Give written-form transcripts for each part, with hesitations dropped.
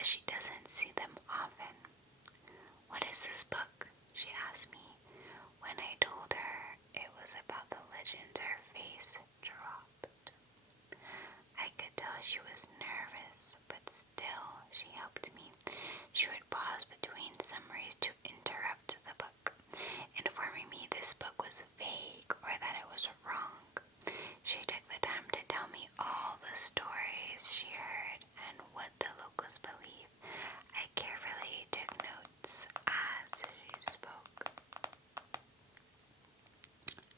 but she doesn't see them often. "What is this book?" she asked me. When I told her it was about the legends, her face dropped. I could tell she was nervous, but still she helped me. She would pause between summaries to interrupt the book, informing me this book was vague or that it was wrong. She took the time to tell me all the stories she heard and what the locals believe. I carefully took notes as she spoke.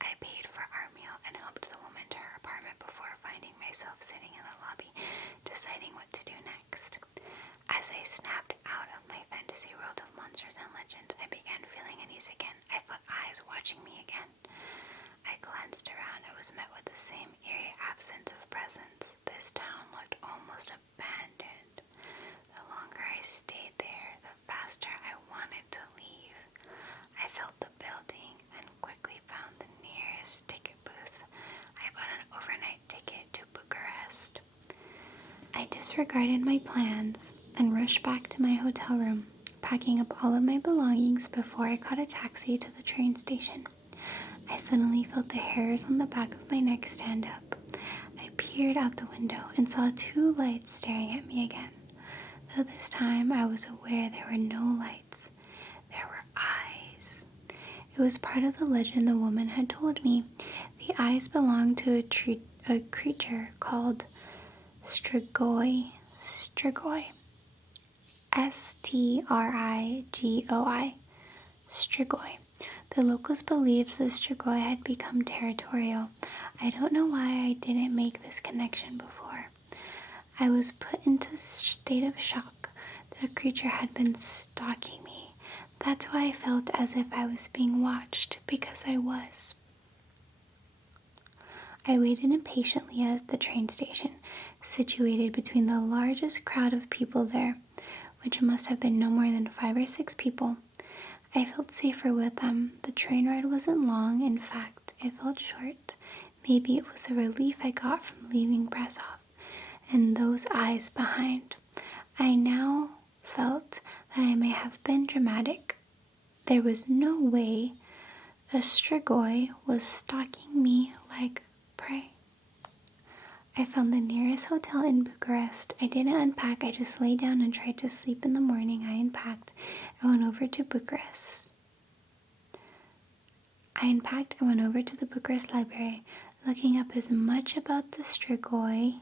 I paid for our meal and helped the woman to her apartment before finding myself sitting in the lobby, deciding what to do next. As I snapped out of my fantasy world of monsters and legends, I began feeling unease again. I felt eyes watching me again. I glanced around and was met with the same eerie absence of presence. This town looked almost abandoned. The longer I stayed there, the faster I wanted to leave. I felt the building and quickly found the nearest ticket booth. I bought an overnight ticket to Bucharest. I disregarded my plans and rushed back to my hotel room, packing up all of my belongings before I caught a taxi to the train station. I suddenly felt the hairs on the back of my neck stand up. I peered out the window and saw 2 lights staring at me again. Though this time I was aware there were no lights. There were eyes. It was part of the legend the woman had told me. The eyes belonged to a creature called Strigoi. Strigoi. Strigoi. Strigoi. The locals believed the Strigoi had become territorial. I don't know why I didn't make this connection before. I was put into a state of shock. The creature had been stalking me. That's why I felt as if I was being watched, because I was. I waited impatiently at the train station, situated between the largest crowd of people there, which must have been no more than 5 or 6 people. I felt safer with them. The train ride wasn't long. In fact, it felt short. Maybe it was a relief I got from leaving Brasov and those eyes behind. I now felt that I may have been dramatic. There was no way a Strigoi was stalking me like prey. I found the nearest hotel in Bucharest. I didn't unpack. I just lay down and tried to sleep. In the morning, I unpacked and went over to Bucharest. I unpacked and went over to the Bucharest library, looking up as much about the Strigoi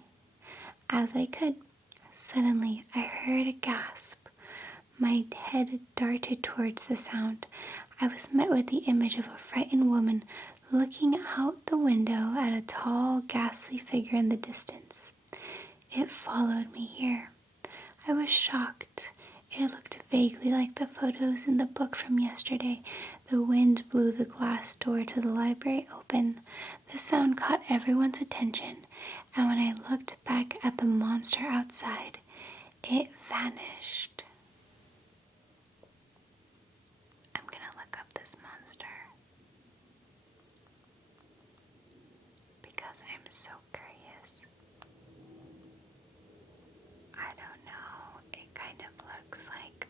as I could. Suddenly, I heard a gasp. My head darted towards the sound. I was met with the image of a frightened woman looking out the window at a tall, ghastly figure in the distance. It followed me here. I was shocked. It looked vaguely like the photos in the book from yesterday. The wind blew the glass door to the library open. The sound caught everyone's attention, and when I looked back at the monster outside, it vanished. I'm gonna look up this monster because I'm so curious. I don't know, it kind of looks like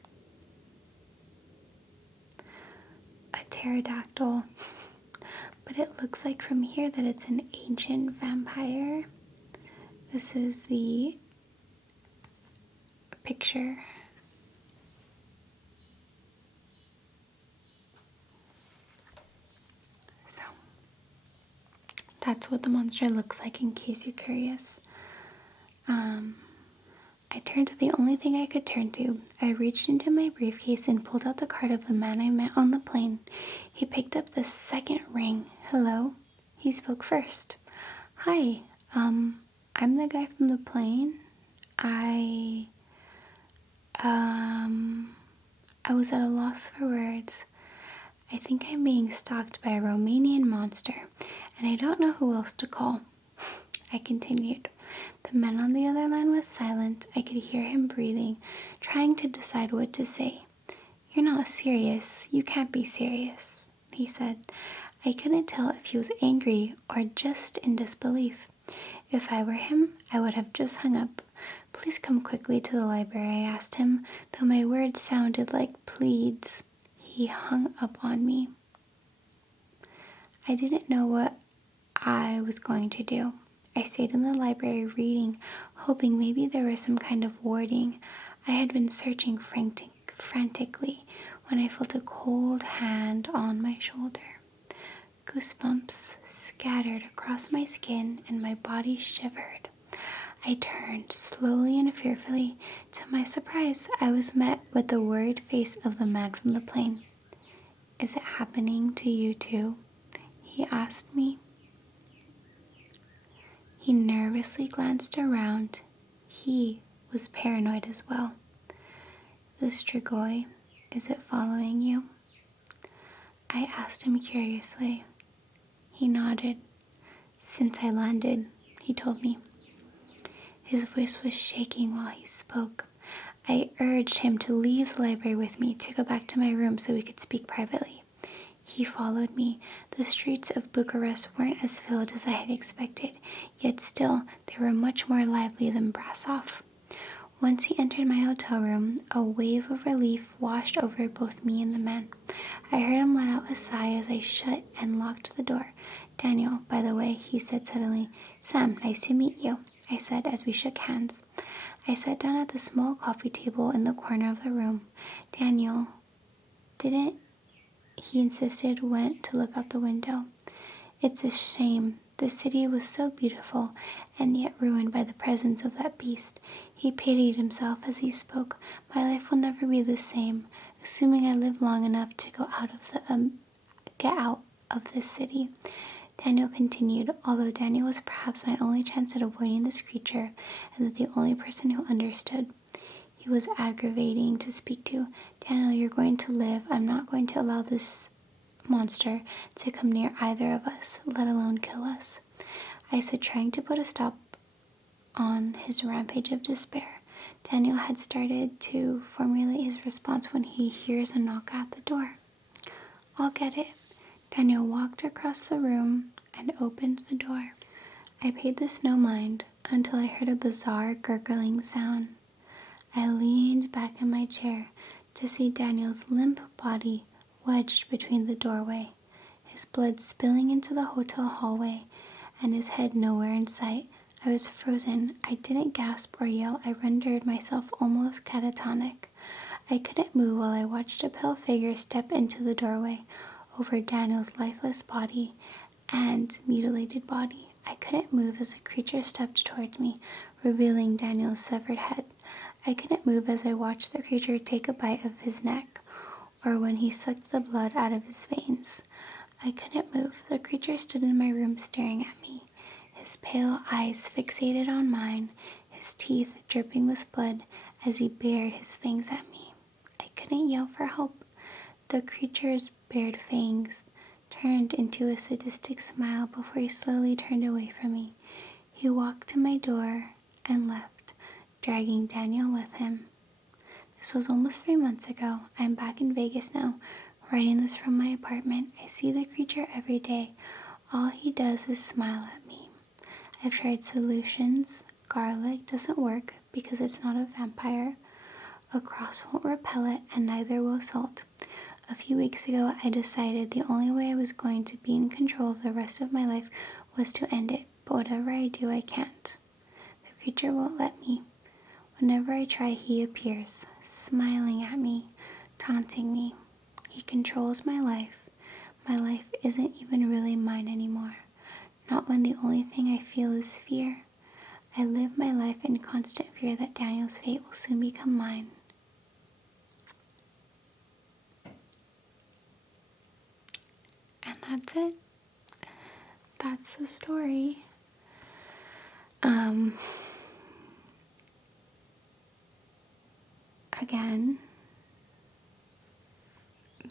a pterodactyl, but it looks like from here that it's an ancient vampire. This is the picture. So that's what the monster looks like, in case you're curious. I turned to the only thing I could turn to. I reached into my briefcase and pulled out the card of the man I met on the plane. He picked up the second ring. Hello? He spoke first. Hi, I'm the guy from the plane. I was at a loss for words. I think I'm being stalked by a Romanian monster, and I don't know who else to call. I continued. The man on the other line was silent. I could hear him breathing, trying to decide what to say. You're not serious. You can't be serious, he said. I couldn't tell if he was angry or just in disbelief. If I were him, I would have just hung up. Please come quickly to the library, I asked him, though my words sounded like pleads. He hung up on me. I didn't know what I was going to do. I stayed in the library reading, hoping maybe there was some kind of warding. I had been searching frantically when I felt a cold hand on my shoulder. Goosebumps scattered across my skin and my body shivered. I turned slowly and fearfully. To my surprise, I was met with the worried face of the man from the plane. Is it happening to you too? He asked me. He nervously glanced around. He was paranoid as well. The Stroy, is it following you? I asked him curiously. He nodded. Since I landed, he told me. His voice was shaking while he spoke. I urged him to leave the library with me, to go back to my room so we could speak privately. He followed me. The streets of Bucharest weren't as filled as I had expected, yet still they were much more lively than Brasov. Once he entered my hotel room, a wave of relief washed over both me and the man. I heard him let out a sigh as I shut and locked the door. Daniel, by the way, he said suddenly. Sam, nice to meet you, I said as we shook hands. I sat down at the small coffee table in the corner of the room. Daniel, didn't he insisted, went to look out the window. It's a shame. The city was so beautiful and yet ruined by the presence of that beast. He pitied himself as he spoke. My life will never be the same, assuming I live long enough to get out of this city. Daniel continued, although Daniel was perhaps my only chance at avoiding this creature, and that the only person who understood. He was aggravating to speak to. Daniel, you're going to live. I'm not going to allow this monster to come near either of us, let alone kill us, I said, trying to put a stop on his rampage of despair. Daniel had started to formulate his response when he hears a knock at the door. I'll get it. Daniel walked across the room and opened the door. I paid this no mind until I heard a bizarre gurgling sound. I leaned back in my chair to see Daniel's limp body wedged between the doorway, his blood spilling into the hotel hallway, and his head nowhere in sight. I was frozen. I didn't gasp or yell. I rendered myself almost catatonic. I couldn't move while I watched a pale figure step into the doorway over Daniel's lifeless body and mutilated body. I couldn't move as the creature stepped towards me, revealing Daniel's severed head. I couldn't move as I watched the creature take a bite of his neck, or when he sucked the blood out of his veins. I couldn't move. The creature stood in my room staring at me, his pale eyes fixated on mine, his teeth dripping with blood as he bared his fangs at me. I couldn't yell for help. The creature's bared fangs turned into a sadistic smile before he slowly turned away from me. He walked to my door and left, dragging Daniel with him. This was almost 3 months ago. I'm back in Vegas now, writing this from my apartment. I see the creature every day. All he does is smile at me. I've tried solutions. Garlic doesn't work because it's not a vampire. A cross won't repel it, and neither will salt. A few weeks ago, I decided the only way I was going to be in control of the rest of my life was to end it, but whatever I do, I can't. The creature won't let me. Whenever I try, he appears, smiling at me, taunting me. He controls my life. My life isn't even really mine anymore. Not when the only thing I feel is fear. I live my life in constant fear that Daniel's fate will soon become mine. And that's it. That's the story. Again,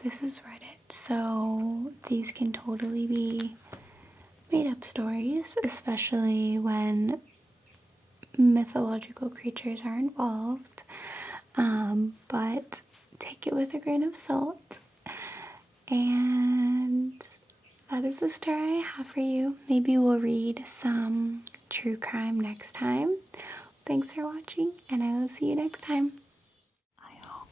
this is Reddit, so these can totally be made up stories, especially when mythological creatures are involved. But take it with a grain of salt. And that is the story I have for you. Maybe we'll read some true crime next time. Thanks for watching, and I will see you next time. I hope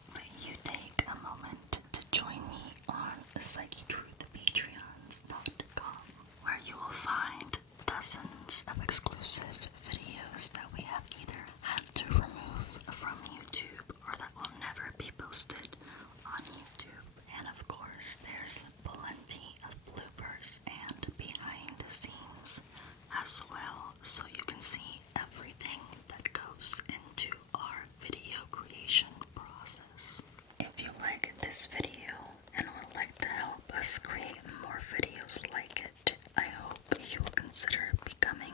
you take a moment to join me on Psychetruth.patreons.com, where you will find dozens of exclusive videos that we have either had to remove from YouTube or that will never be posted on YouTube. And of course, there's plenty of bloopers and behind the scenes as well, so you can see everything that goes into our video creation process. If you like this video and would like to help us create more videos like it, I hope you will consider becoming